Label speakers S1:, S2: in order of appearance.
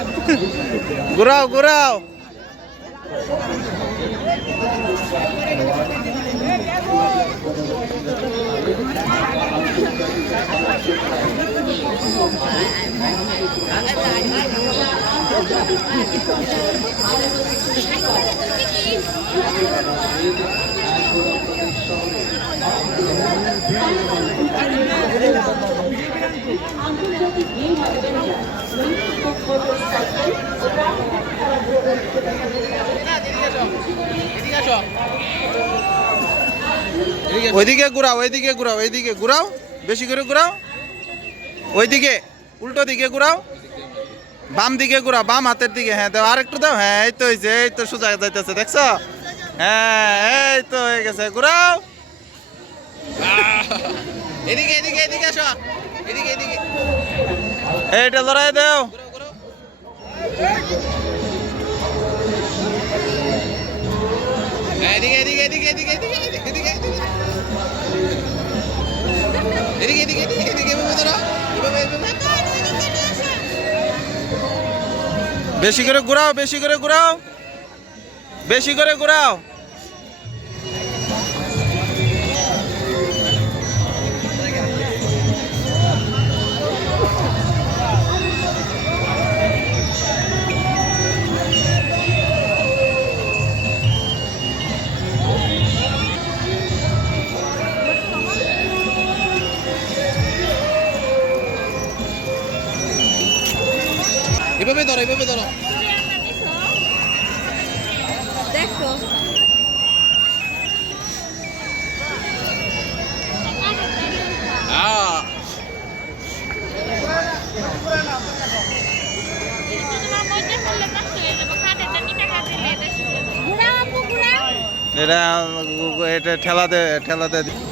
S1: ঘুরাও ঘুরাও। ওইদিকে ঘুরাও ওইদিকে ঘুরাও ওইদিকে ঘুরাও, বেশি করে ঘুরাও। ওইদিকে, উল্টো দিকে ঘুরাও। বাম দিকে ঘুরাও, বাম হাতের দিকে হ্যাঁ দাও, আরেকটু দাও। হ্যাঁ এই তো হয়েছে এই তো সোজা যাইতেছে, দেখছ? হ্যাঁ এই তো হয়ে গেছে, ঘুরাও।
S2: এদিকে এদিকে এদিকে আসো।
S1: এইটা লড়াই দেও।
S2: এদিকে এদিকে এদিকে এদিকে এদিকে এদিকে এদিকে। এদিকে এদিকে এদিকে এদিকে এভাবে ধরো এভাবে এভাবে।
S1: বেশি করে ঘুরাও বেশি করে ঘুরাও। বেশি করে ঘুরাও।
S2: এভাবে ধরো এভাবে ধরো।
S3: দেখো।
S1: এটা এটা ঠেলাতে দিই